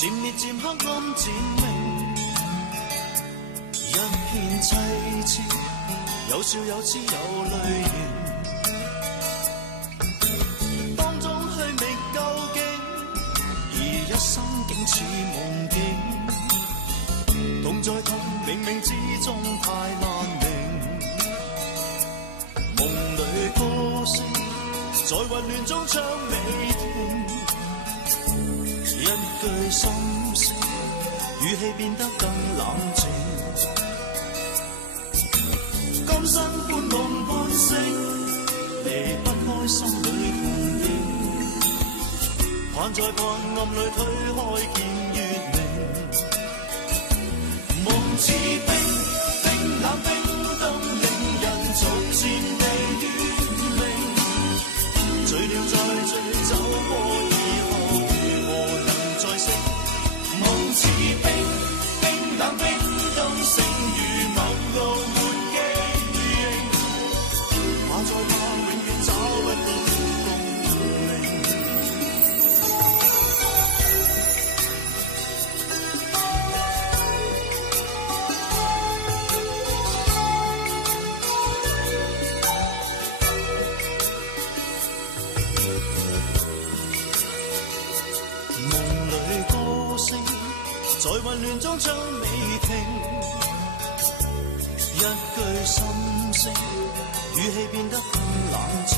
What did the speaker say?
漸滅漸黑暗漸明，一片凄切，有笑有痴有淚盈。當中虛覓究竟，而一生竟似夢境。痛再痛，冥冥之中太難明。夢裏歌聲，在混亂中唱未停。一句心聲，語氣變得更冷靜。今生半夢半醒，離不開心裏痛影。盼在盼暗裏推開見月明。夢似冰，冰冷冰凍，令人逐漸地怨明。醉了再醉，走過以後，如何能再識？夢似冰，冰冷冰凍，聲如陌路沒記憶。怕再怕，永遠找不到共鳴。夢裏歌聲，在混亂中唱未停。一句心聲，語氣變得更冷靜。